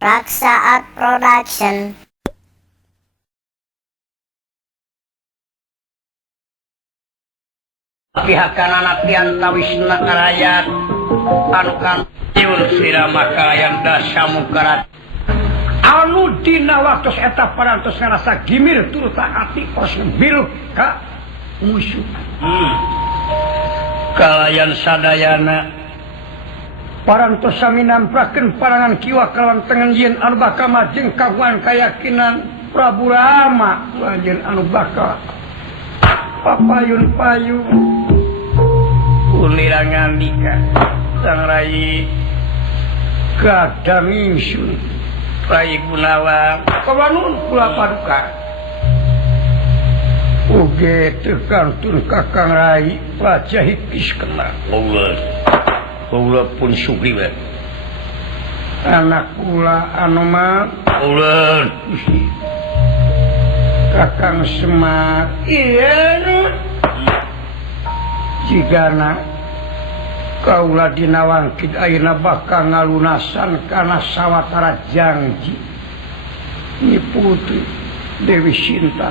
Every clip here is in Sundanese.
Raksa Art Production. Pihakan anak diantawisna karayat anu kang ciun siramaka yang dasamukarat anu dina waktu eta parantos ngarasa gimir turut hati pos bilu ka musuh kalayan sadayana parantos sami namprakeun parangan kiwa kalawan tengen yen anu bakal majeng kaguan keyakinan Prabu Rama lajen anu bakal papayun-payun ulirangan nikah sang Rai Kadamisun Rai Gunawan kawanun kula paduka uge tekantun kakang Rai Pajahikis kena Allah pun sugri we anak kula anu mah Allah Kakang Semar iya jigana kaula dina wangkid ayeuna bakal ngalunasan kana sawatara janji Nyi Putri Dewi Sinta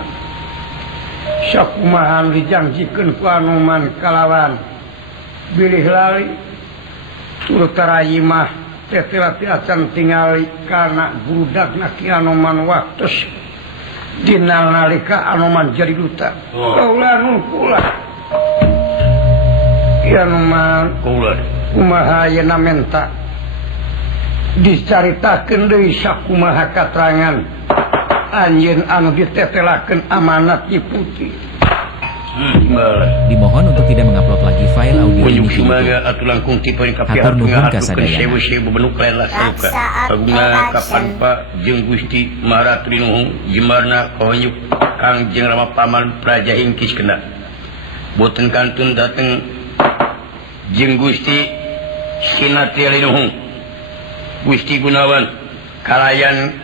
sakumahan dijanjikeun ku Anoman kalawan bilih lali turut rayi mah teteh acan tingali kana budakna Ki Anoman waktos dina nalika Anoman jadi duta kaula nun kula Ki Anoman kumaha ayeuna menta dicaritakeun deui sakumaha katerangan anjeun anu ditetelakeun amanat Nyi Putri. Dimohon untuk tidak mengupload lagi file audio ini di YouTube. Hatur nuhun kasadayana. Agungna kapanpa jeung Gusti Maharatri Nuhung jemarna kahonyuk Kang jeung Rama Paman Prajahingkis kena. Boten kantun dateng jeung Gusti Sinatri Nuhung Gusti Gunawan kalayan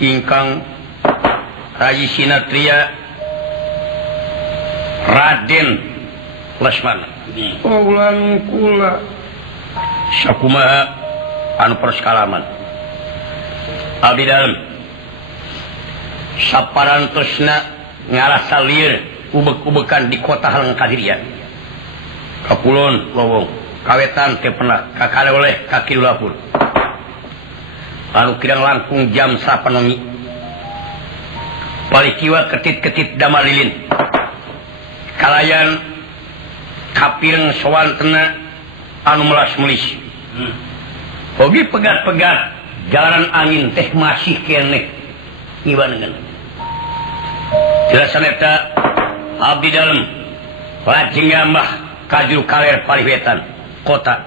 ingkang Rayi Sinatria Raden Lesmana ulang kula sakumaha anu perskalaman abdi dalem saparantosna ngarasa lieur ubek-ubekan di kota Halengkadirian kakulon lowong kawetan teu pernah kakaloleh ka Kidul Lapur anu kirang langkung jam sapanongi palikiwa ketit-ketit damalilin kalayan kapireng sawantena anu melas-melis oge pegat-pegat jalanan angin teh masih keneh ngiwanengan jelasan eta abdi dalem lajeng ngambah kaju kaler paliwetan kota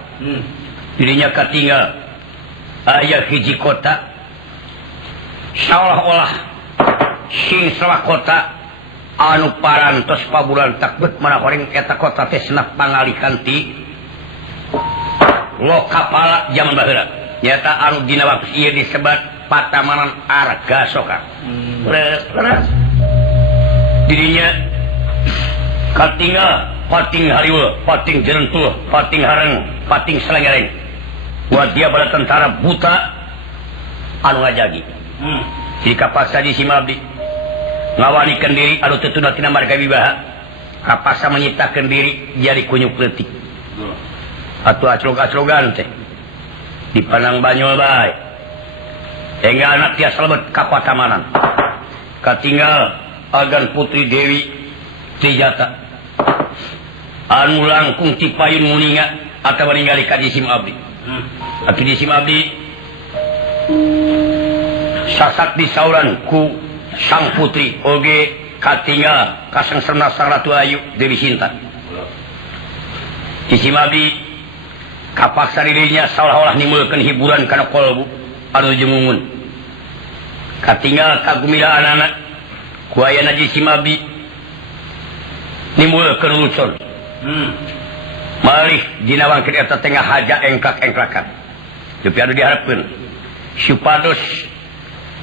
dirinya katinggal aya hiji kota seolah-olah sing salah kota anu parantos pabulan takbet mana horeng eta kota teh senap pangalikan ti lo kapala zaman baheula nyata anu dina waktu ieu disebat Patamanan Argasoka leres dirinya katinggal pating hariweuh pating jerentul pating hareng pating selengereng buat dia pada tentara buta anu ngajagi jika paksa di Simabdi ngawanikeun diri anu tetuna tina marga wibaha kapasa menyitakeun diri jadi kunyuk leutik atuh aclog-aclogan teh dipandang banyol bae engga anak tiasa lebet ka Patamanan katinggal agan Putri Dewi Trijata anu langkung ti payun nguninga atawa ningali ka di Simabdi atuh di Simabdi sasak disauran ku sang putri oge katinggal kasengserna sang Ratu Ayu Dewi Sinta di Simabdi kapaksa dirinya seolah-olah nimulkeun hiburan kana kolbu anu jemungun katinggal kagumilaan anak ku ayana di Simabdi nimulkeun lucon malih dina wangkid eta tengah haja engkak-engklakan tapi anu diharapkeun supados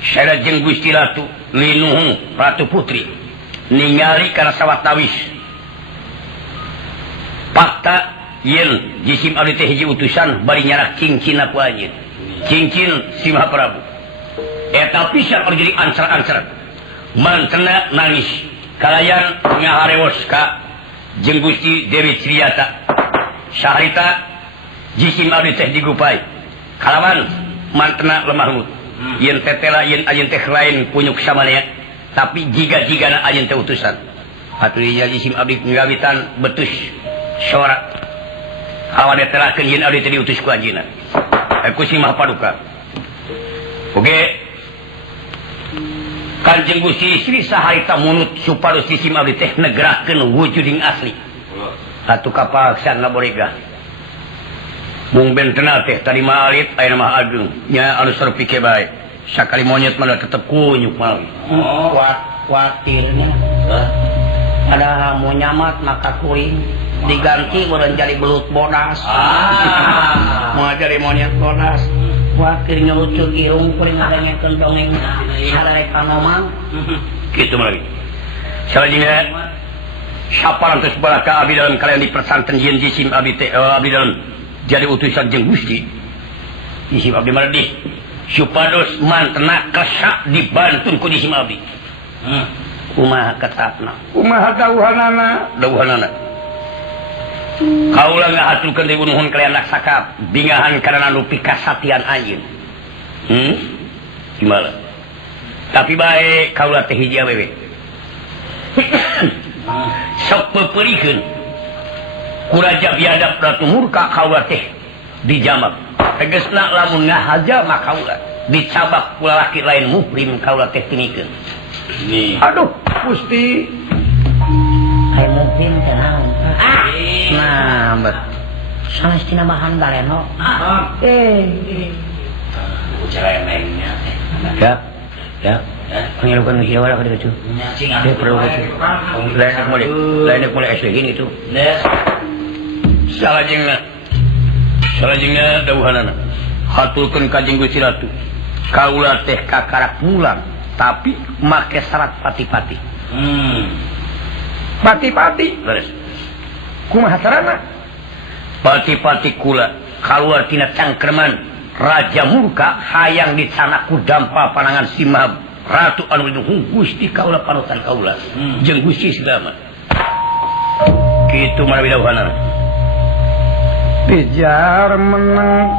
saya jeung Gusti Ratu Linuhung Ratu Putri ningali kana sawatawis fakta yen jisim abdi teh hiji utusan bari nyarak cincin ku anjeun cincin si Mahaprabu eta pisan anu jadi ancer-ancer mantena nangis kalayan ngaharewos ka jeung Gusti Dewi Sriata saharita jisim abdi teh digupai kalawan mantena lemah lembut yen tetela yen ayeun teh lain punyuk samanea tapi jiga-jigana ayeun teh utusan atuh ieu jisim abdi ngawitan betus sorak awan tetelakeun yen abdi teh diutus ku anjeunna ku Si Maha Paduka oge Kanjeng Gusti Sri saharita munut supados jisim abdi teh negerakeun wujuding asli atuh kapaksan ngaborega mung bentena teh tadi mah alit aya mah ageung nya anu sarepike bae sakali monyet mah tetep kunyuk mah kuatirnya ada mau nyamat maka kuring diganti urang jadi belut bodas mau jadi monyet bodas kuatirnya lucu irung kuring ngadengekeun dongeng sarek ngomong kitu mah lagi salajengna saparantos balaka abdi dalam kalian di pesantren yen jisim abdi teh abdi dalam jadi utusan jeung Gusti jisim abdi maradih supados mantena kesak dibantun ku jisim abdi kumaha ketatna kumaha dawuhanana kaula ngahaturkeun deui nuhun kalian laksaka bingahan karana anu pikasatian ayeun gimana tapi bae kaula teh hiji awewe sok peperikeun kuraja biadab Ratu Murka kaula teh dijamak tegesna lamun ngahaja mah kaula dicabak ku lalaki lain muhrim kaula teh tinikeun aduh Gusti aya muhrim teh naon nah bet sanes tina bahan bareno ya pengilukan hiaw lah kada cu dia perlu itu lain mulai asli gini itu salajengna dawuhanana haturkeun ka Kanjeng Gusti Ratu kaula teh kakarak mulang tapi make syarat pati-pati pati-pati beres kumaha carana pati-pati kula kaluar tina cangkreman Raja Murka hayang dicana ku dampa panangan Si Maha Ratu anu nuhung Gusti kaula panutan kaula jeung Gusti Sidama kitu marawi dawuhanana pijar menang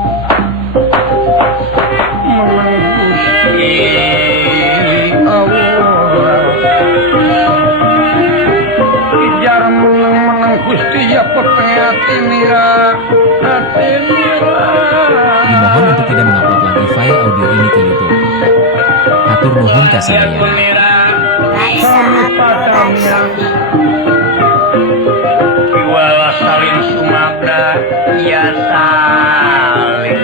Gusti Allah pijar menang Gusti ya petengati mira Dimohon untuk tidak mengupload lagi file audio ini ke YouTube. Hatur nuhun kasadayana. Raisa Production. Wala salim sumabda ya salim.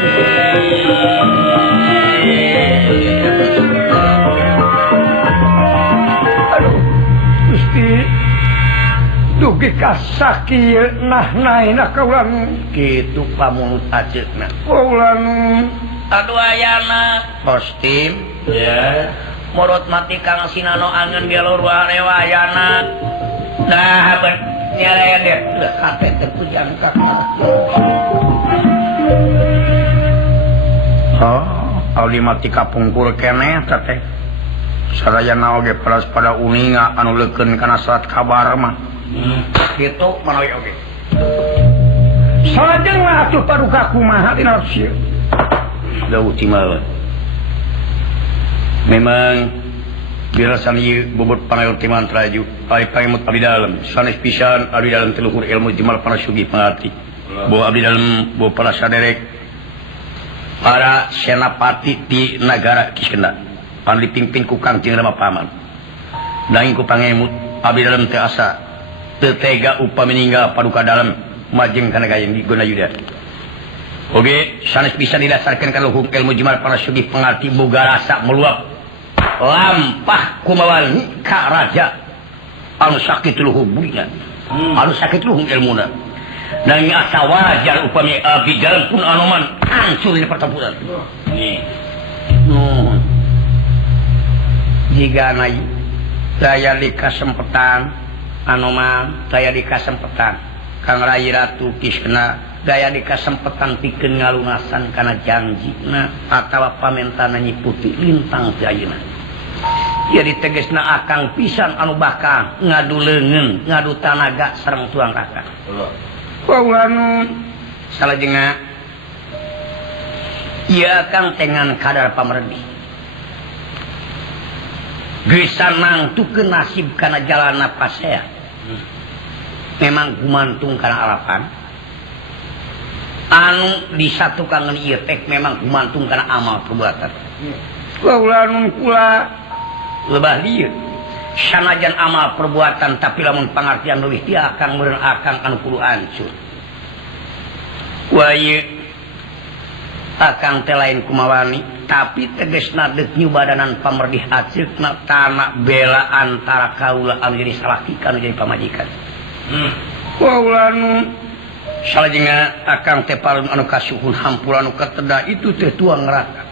Aduh, Gusti dugi kasaki naina kaulan kitu pamunut ajeukna kaulan aduh ayana kostim ya morot mati Kang Sinano angeun dia lur warewa ayana nah bet nyalayan deh udah kate teh pujian kakak auli mati kapungkur keneh teh sarayana oge paras pada uninga anu leukeun kana surat kabar mah gitu manawi oge salajeng mah atuh paduka kumaha dina sieu dawuh timah memang birasan ieu bobot panayorti mantra ju ai pangimut abdi dalem sanes pisan abdi dalem tiluhur ilmu jimal panasugi pangarti bahwa abdi dalem bahwa para saderek para senapati di negara Kiskenda pan dipimpin ku Kangjeng Rama Paman nanging ku pangimut abdi dalem teu asa tetega upami ninggal paduka dalam majeng kana gayeng di guna yuda oge sanes bisa didasarkan kana hukum ilmu jimal panasugi pangarti boga rasa meluap lampah kumawan ka raja anu sakit luhur burinya anu sakit luhur ilmuna nanging asa wajar upami abdi dalam pun anoman hancur di pertempuran jika naik saya di kesempatan anoman saya di kesempatan Kang Rai Ratu Kiskena daya dikasempatan pikeun ngalunasan kana janjina atawa pamentana nyiputi lintang teu ayeuna. Ieu ditegesna akang pisan anu bakal ngadu leungeun, ngadu tanaga sareng tuang raka. Kaula nu salajengna ieu akang tengan kadar pamerdi. Geus nangtukeun nasib kana jalanna pasea. Memang gumantung kana alapan. Anu disatukangan ieu teh memang gumantung kana amal perbuatan. Kaula nun kula lebah lieu. Sanajan amal perbuatan tapi lamun pangartian leuwih ti akang meureun akang anu kudu hancur. Wa ieu akang teh lain kumawani tapi tegesna deuk nyubadanan pamerdih aceukna tana bela antara kaula anu jadi salaki anu jadi pamajikan. Kaula nu salajengna akang teh pareun anu kasuhun hampura anu kateda itu teh tuang neraka.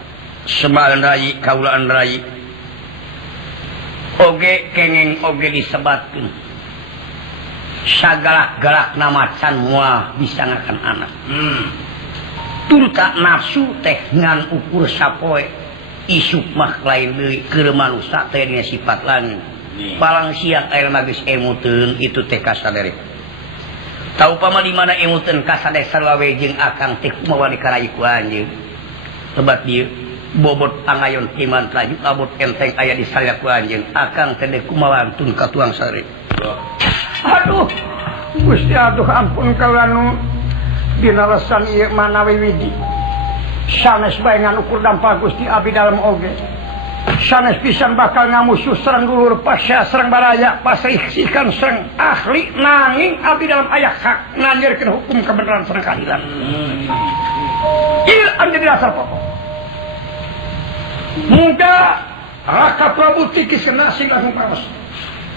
Semaeun rai kaulaan rai oge kengeng oge disebatkeun sagalak-galakna macan moal bisa ngakan anak. Turta nafsu teh ngan ukur sapoe isuk mah lain deui keur manusa teh dina sifat langit. Palang siang air magis emuteun itu teh kasadere. Tau pama di mana emuteun kasade sarwawe jeung akang teh kumaha dikarayi ku anjeun. Lebat dieu bobot angayon iman laju abot enteng aya di salya ku anjeun akang teh kumaha antun ka tuang sare. Aduh Gusti atuh ampun kaula nu dina lesan ieu manawi widi. Sanes bae ngan ukur dampak Gusti abdi dalem oge. Sanes pisan bakal ngamusuh sareng dulur pasya sareng baraya pasrihsikan sareng ahli nanging abdi dalam aya hak nanjeurkeun hukum kebenaran sareng keadilan. Ieu anu jadi dasar pokok. Muga Raka Prabu tikiskeun nasi langsung paros.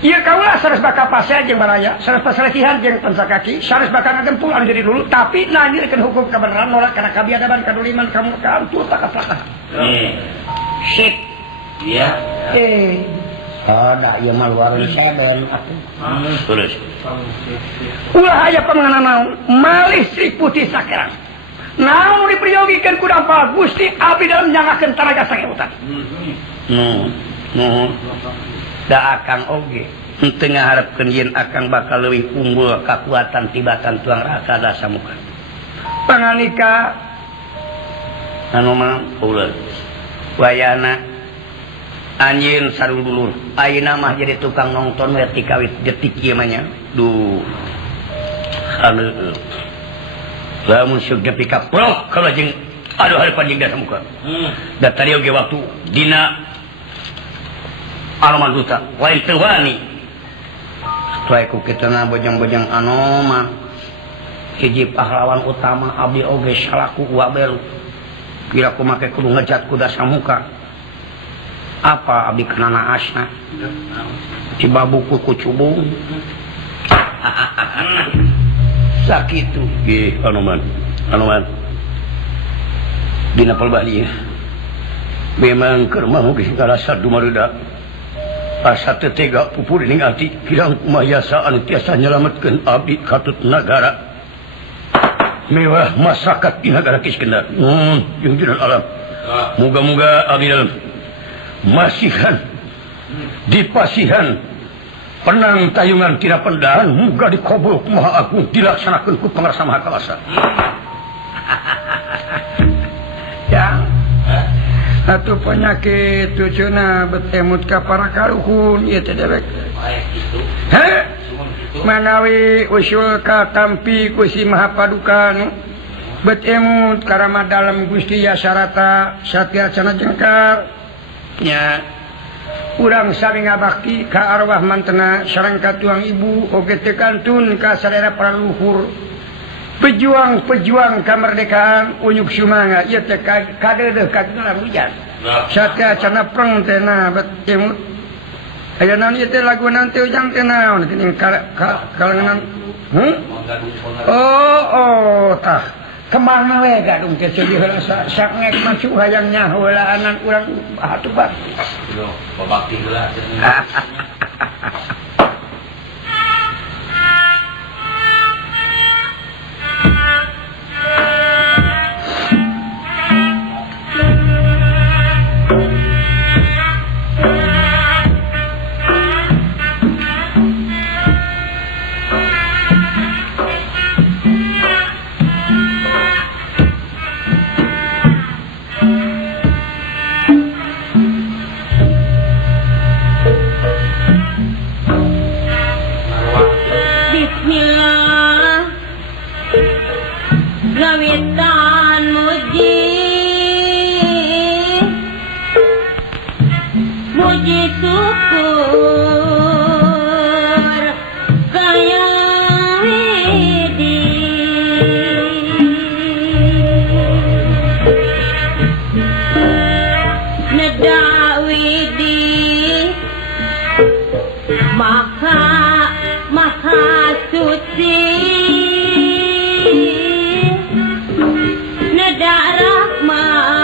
Ieu kaula sanes bakal pasya jeung baraya, sanes pasresihan jeung pensakaki, sanes bakal ngagempul anu jadi dulu tapi nanjeurkeun hukum kebenaran nolak kana kabiadaban kaduliman kamurkaan tuh tak kaplakah. Sip. Iya. Ada ieu mah luar seben atuh. Terus. Ulah aya panganan naon malih Sri Putih Sakerang. Naon dipriyogikeun ku dampak Gusti abdi dalam nyangakeun tanaga sakebutan. Da akang oge henteu ngaharepkeun yen akang bakal leuwih unggul kakuatan tibatan tuang raka da samuka. Panganika anu mah uleul. Wayana anjeun sarudulur ayeuna mah jadi tukang nonton we ti kawit detik ieu mah nya. Duh. Haleueuh. Lamun seug nepi ka prok kalau jeung aduh hareupan jeung da samuka. Da tadi oge waktu dina Anoman duta, lain teu wani. Tuai ku kitana bojang-bojang Anoman. Hiji pahlawan utama abdi oge salaku wa belu. Kira ku make kudu ngejat ku da samuka. Apa abdi kenana asna? Cibabuku ku cubung. Sakitu. Ge Anoman. Dina palbali. Memang keur mah geus ngarasa dumaruda. Asa tetega pupur ning ati kirang kumayasa anu tiasa nyelametkeun abdi katut nagara mewah masyarakat di nagara Kiskendar jeung dina alam. Muga-muga abdi dalam masihan dipasihan penang tayungan tina pendahan muga dikabul ku Maha Agung dilaksanakeun ku Pangarsa Maha Kawasa. Ya atuh penyakit tujuana betemut ka para karuhun ieu teh dewek. He? Manawi usul ka tampi ku si Mahapaduka betemut karama dalam Gusti Yasarata satya cana jengkar. Nya urang sami ngabakti ka arwah mantena sareng ka tuang ibu oge teu kantun ka sadaya para luhur. Pejuang kemerdekaan unyuk sumanga ieu teh kadeudeuk ka hujan. Satya cana preng teh na betemut. Aya naon ieu teh lagunan teh ujang teh naon geuning kalangan. Oh tah. Kemana we gadung teh ceuli heula sak ngek masuk hayang nyaho heulaanan urang atuh bat. Babakti heula. puji syukur kaya widi neda widi maka suci neda rahmat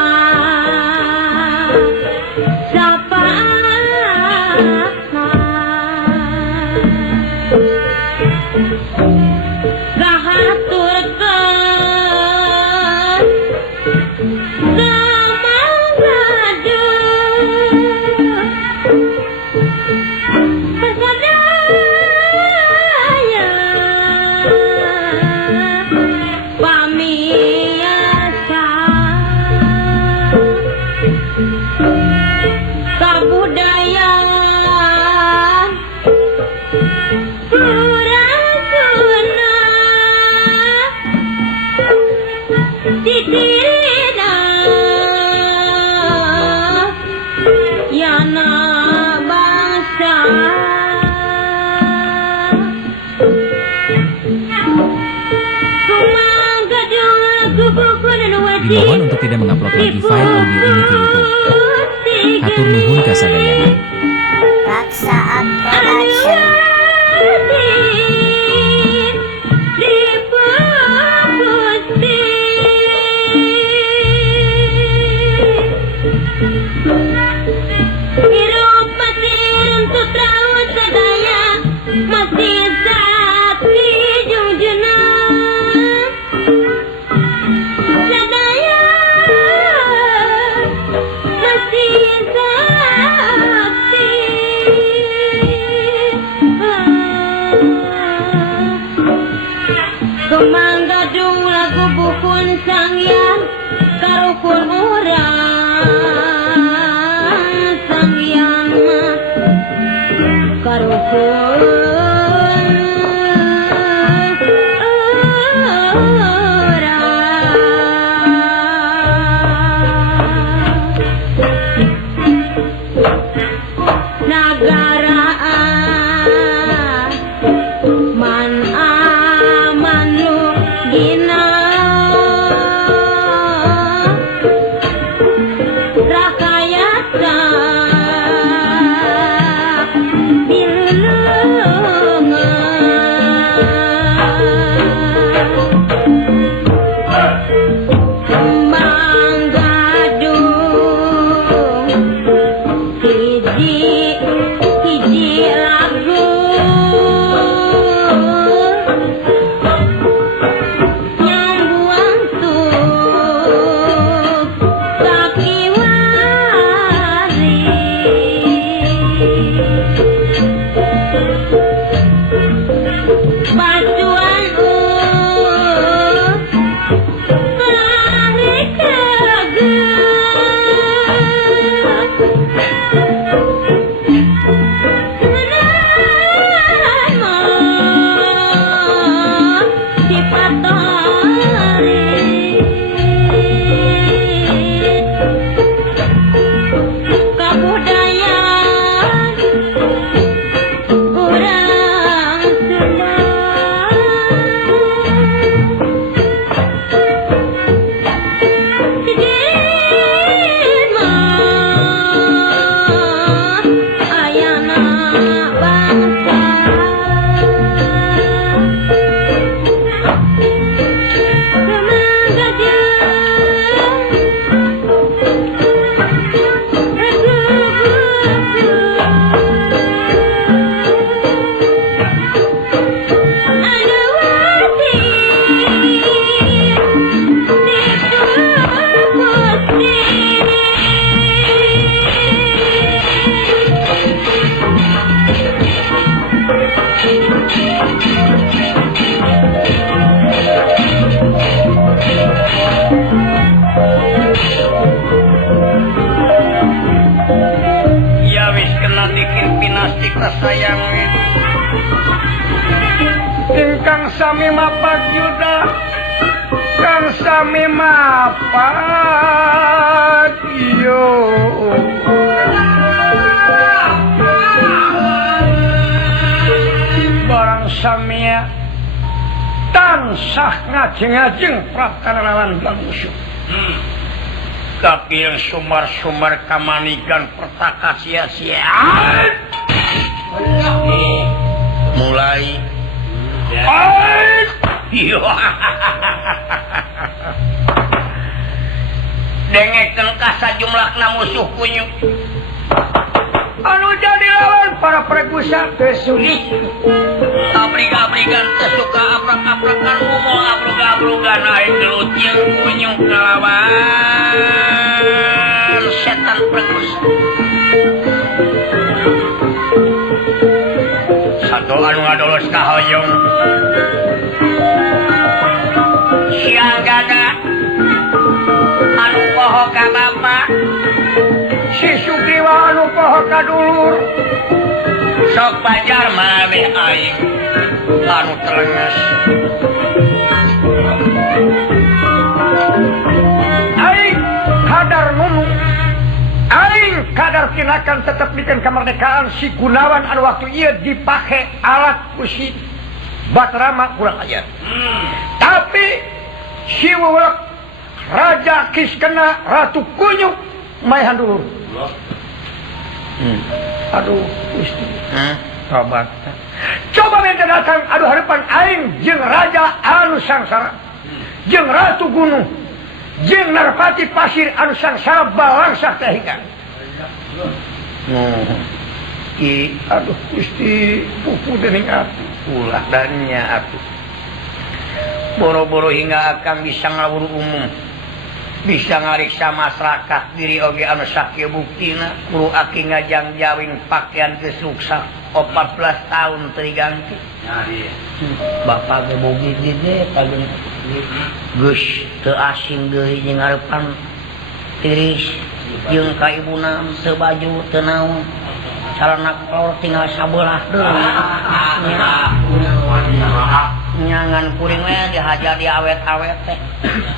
gahaturkeun samangadu persadaya pamiasa kabudayaan Purasuna titirina yana bangsa Dimohon untuk tidak mengupload lagi file audio ini ke YouTube. Hatur nuhun kasadayana. Raksaan Production. Kemanggadung lagu bukun sangyan karupun urang sangyan karupun urang nagaraan man Gina Rakayasa Bilungan Manggadung hiji lagu sayang ingkang sami mapak yuda kang sami mapak yo tansah ngajeng-ngajeng prakaralawan musuh. Tapi yang sumar-sumar kamanikan pertaka sia-sia. Mulai. Dengekeun ka sajumlahna musuh kunyu. Anu jadi lawan para pregusa teu sulit. Abrig-abrigan teu suka aprak-aprakan umul abrug-abrugan aing gelut jeung kunyu ngalawan setan pregusa. Satu anu ngadolos ka hoyong. Siang gada anu poho ka bapa. Si Sugriwa anu poho ka dulur. Sok pajar maneh aing anu telenges. Aing kadar nunu. Aing kadar tinakan tetep bikin kemerdekaan si Gunawan anu waktu ieu dipake alat ku si Batrama kurang ajar. Tapi si Wuwelek Raja Kiskena Ratu Kunyuk maehan dulur. Aduh Gusti. Tobat. Coba minta datang aduh harapan aing jeung Raja anu sangsara. Jeung Ratu Gunung. Jeung Narpati Pasir anu sangsara balangsah teh hingga. Aduh Gusti pupu dening atuh. Ulah dannya atuh. Boro-boro hingga akang bisa ngawur umum. Bisa ngariksa masyarakat diri oge anu sakieu buktina kudu aki ngajang jawing pakaian kesuksa 14 tahun teu diganti. Bapak ge bogi gede pageun geus teu asing deui jeung ngarepan tiris jeung ka ibuna teu baju teu naon. Calana kolor tinggal sabelah deui. Nyangan kuring we dihajar diawet-awet teh.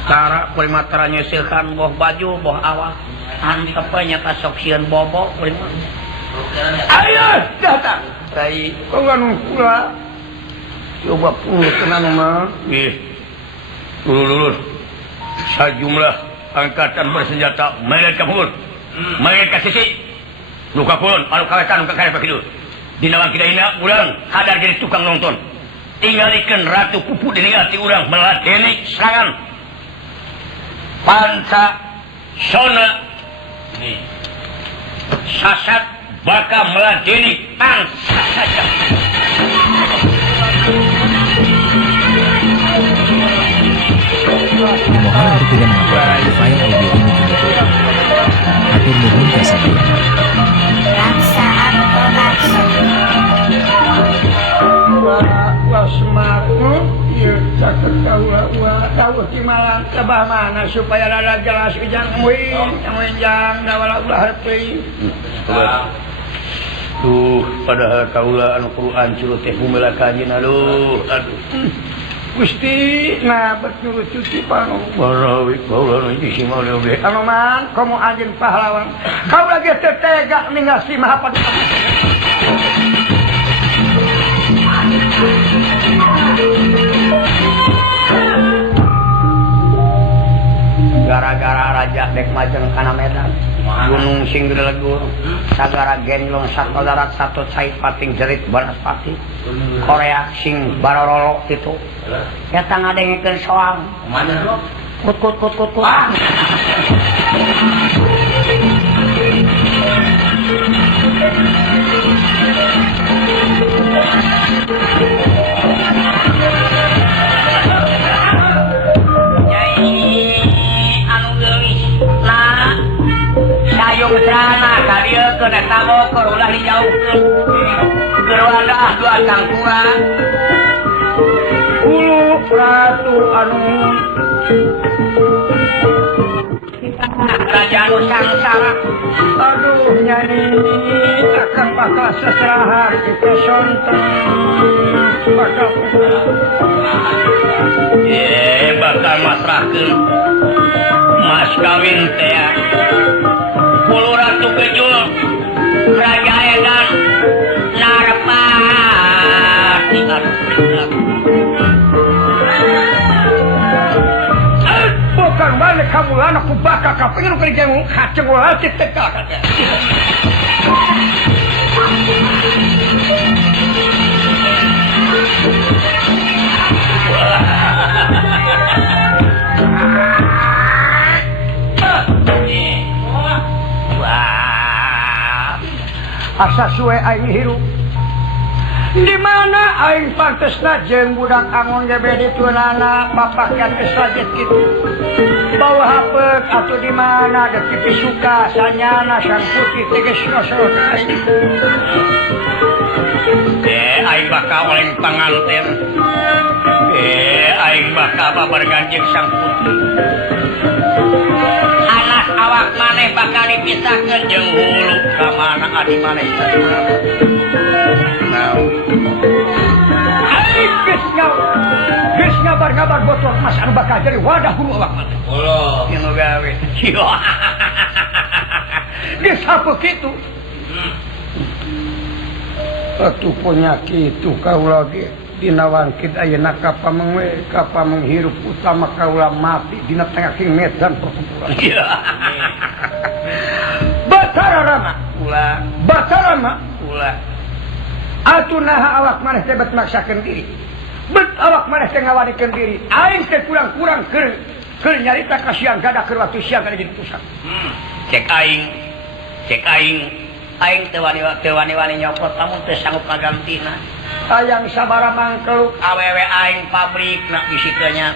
Tara kuring mah tara nyeuseulkan boh baju, boh awak. Antep we nyata sok sieun bobo kuring mah. Ayo datang. Kai Kau anu kula. Coba puluh tenan mah. ih. Lulur. Sajumlah angkatan bersenjata mayat ka pungkur. Mayat ka sisi. Luka kulon anu kawetan ka karep kitu. Dina wangkidaina urang hadar jadi tukang nonton. Tingalikeun Ratu Pupu dening ati urang meladeni serangan. Panca sona sasat bakal meladeni panca saja. Dimohon untuk tidak mengupload file audio ini ke YouTube. Atur nuhun kasadayana. Raksaan Production. Semar, iya caket tahu timalan kebah mana supaya rada jelas ujang muin jang dawala ulah hareuy. Tuh padahal kaula anu kudu ancur teh bumela kajin aduh. Gusti nah betul cuci panu. Barawi kaula nu si mau oge. Anu man kamu anjeun pahlawan. Kau lagi tega ninggal si Mahapati. Gara-gara raja dek majeng kana Medan. Gunung sing gede legur. Sagara genglong satu darat satu cai pating jerit Banaspati. Korea sing barorolo kitu. Eta ngadengekeun soang. Kut. Sayung serana kadieu keun eta bokor ulah dijauhkeun. Gerwanda dua tangkura. Ulu Ratu anu Raja anu sangsara. aduh nyai akan bakal seserahan kita sonten bakal Bakal masrahkeun mas kawin teh. Puluh Ratu Kejul Raja Edan Narpati. mulana ku bakal kapingin kerja kaceng latih tekak. Asa suwe aing hirup di mana aing pantesna jeung budak angon ge bede tunana papakan geus lajet kitu bawa hapek atuh di mana ge pipi suka sanyana sang putih teh geus nyosor ka aing aing bakal oleng panganten aing bakal babargan jeung sang putih anak awak maneh bakal dipisahkeun jeung hulu ka mana adi maneh aing geus ngabar botol emas anu bakal jadi wadah hulu awak maneh Allah yang gawe geus hapeuk kitu atuh punya kitu kaula ge dina wangkit ayeuna ka menghirup utama kaula mati dina tengah medan pertempuran. Batarama ulah. Atuh naha awak maneh teh bet maksakeun diri. Bet awak maneh teh ngawadikeun diri. Aing teh kurang-kurang keur nyarita ka siang gadah keur waktu siang kana jadi pusat. Cek aing teu wani nyokot lamun teu sanggup ngagantina. Hayang sabara mangkeluk awewe aing pabrikna bisi teu nya.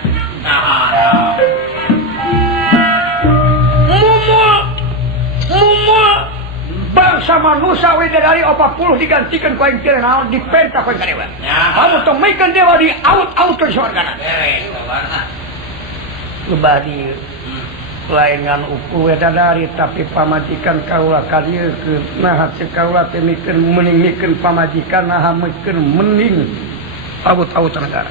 Mumul bangsa manusia widadari 40 digantikeun ku aing teh naon dipenta ku kadewa. Kamu tong maikeun dewa di aut-aut ke surgana. Lubah dieu. Lain ngan uku widadari tapi pamajikan kaula kadiekeun naha cek kaula teh mikeun mikeun pamajikan naha mikeun mending aut-aut negara.